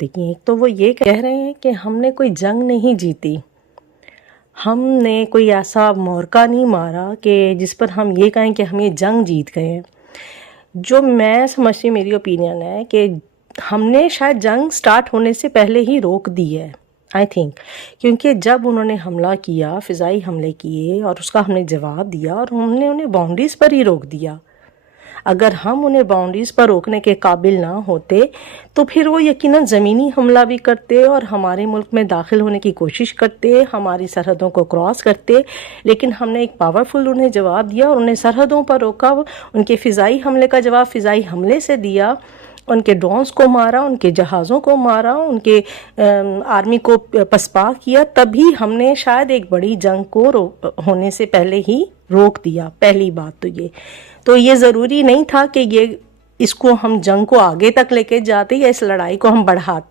دیکھیں، ایک تو وہ یہ کہہ رہے ہیں کہ ہم نے کوئی جنگ نہیں جیتی، ہم نے کوئی ایسا مورکا نہیں مارا کہ جس پر ہم یہ کہیں کہ ہم یہ جنگ جیت گئے ہیں۔ جو میں سمجھتی ہوں، میری اوپینین ہے کہ ہم نے شاید جنگ سٹارٹ ہونے سے پہلے ہی روک دی ہے، آئی تھنک، کیونکہ جب انہوں نے حملہ کیا، فضائی حملے کیے اور اس کا ہم نے جواب دیا اور ہم نے انہیں باؤنڈریز پر ہی روک دیا۔ اگر ہم انہیں باؤنڈریز پر روکنے کے قابل نہ ہوتے تو پھر وہ یقیناً زمینی حملہ بھی کرتے اور ہمارے ملک میں داخل ہونے کی کوشش کرتے، ہماری سرحدوں کو کراس کرتے، لیکن ہم نے ایک پاورفل انہیں جواب دیا اور انہیں سرحدوں پر روکا، ان کے فضائی حملے کا جواب فضائی حملے سے دیا، ان کے ڈرونز کو مارا، ان کے جہازوں کو مارا، ان کے آرمی کو پسپا کیا، تبھی ہم نے شاید ایک بڑی جنگ کو ہونے سے پہلے ہی روک دیا۔ پہلی بات تو یہ ضروری نہیں تھا کہ اس کو ہم جنگ کو آگے تک لے کے جاتے یا اس لڑائی کو ہم بڑھاتے۔